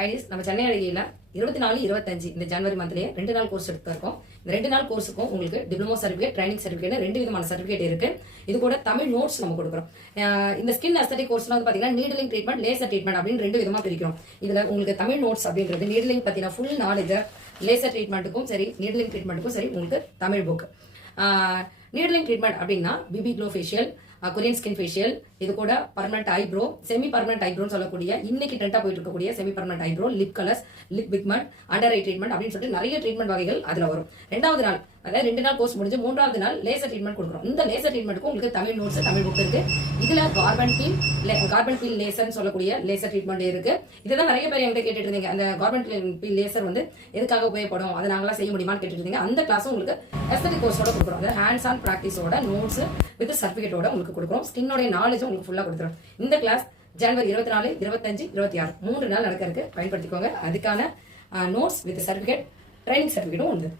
Highs நம்ம சென்னை அழகியில 24, 25 இந்த ஜனவரி மந்த்லயே 2 நாள் கோர்ஸ் எடுத்து இருக்கோம். இந்த 2 நாள் கோர்ஸுக்கும் உங்களுக்கு டிப்ளமோ சர்டிபிகேட், ட்ரைனிங் சர்டிபிகேட் 2 விதமான சர்டிபிகேட் இருக்கு. இது கூட தமிழ் நோட்ஸ் நம்ம கொடுக்குறோம். இந்த ஸ்கின் அஸ்தட்டிக் கோர்ஸ்ல வந்து பாத்தீங்கன்னா நீடலிங் ட்ரீட்மெண்ட், லேசர் ட்ரீட்மெண்ட் அப்படின்னு 2 விதமா பிரிக்கிறோம். இதுல உங்களுக்கு தமிழ் நோட்ஸ் அப்படின்றது நீடலிங் பத்தின ஃபுல் நாலேஜ், லேசர் ட்ரீட்மெண்ட்டுக்கும் சரி நீடலிங் ட்ரீட்மெண்ட்டுக்கும் சரி உங்களுக்கு தமிழ் புக். நீடலிங் ட்ரீட்மெண்ட் அப்படின்னா BB glow facial, Korean skin facial, இது கூட பர்மனன்ட் ஐப்ரோ, செமி பர்மனன்ட் ஐப்ரோன்னு சொல்லக்கூடிய இன்னைக்கு ட்ரெண்டா போயிட்டு இருக்கக்கூடிய semi permanent eyebrow, lip colours, lip pigment, under eye treatment அப்படின்னு சொல்லிட்டு நிறைய ட்ரீட்மெண்ட் வகைகள் அதுல வரும். 2வது நாள் அதாவது 2 நாள் கோர்ஸ் முடிஞ்சு 3வது நாள் லேசர் ட்ரீட்மெண்ட் கொடுக்குறோம். இந்த லேசர் ட்ரீட்மெண்ட்டுக்கு உங்களுக்கு தமிழ் நோட்ஸ், தமிழ் புக் இருக்கு. இதுல கார்பன் பீல் லேசர்னு சொல்லக்கூடிய லேசர் ட்ரீட்மெண்ட் இருக்கு. இதுதான் நிறைய பேர் என்கிட்ட கேட்டுட்டு இருந்தீங்க, அந்த கார்பன் பீல் லேசர் வந்து எதுக்காக உபயோகப்படும், அதை நாங்களா செய்ய முடியுமான்னு கேட்டுட்டு இருந்தீங்க. அந்த கிளாஸும் உங்களுக்கு எஸ்தட்டிக் கோர்ஸோட கொடுக்குறோம். அதாவது ஹேண்ட்ஸ் ஆன் பிராக்டிஸோட நோட்ஸ் வித் சர்டிபிகேட்டோட உங்களுக்கு கொடுக்குறோம். ஸ்கின்னோட நாலேஜும் உங்களுக்கு ஃபுல்லா கொடுத்துரும். இந்த கிளாஸ் ஜனவரி 24, 25, 26 3 நாள் நடக்க இருக்கு. பயன்படுத்திக்கோங்க. அதுக்கான நோட்ஸ் வித் சர்டிபிகேட், ட்ரைனிங் சர்டிபிகேட்டும் உண்டு.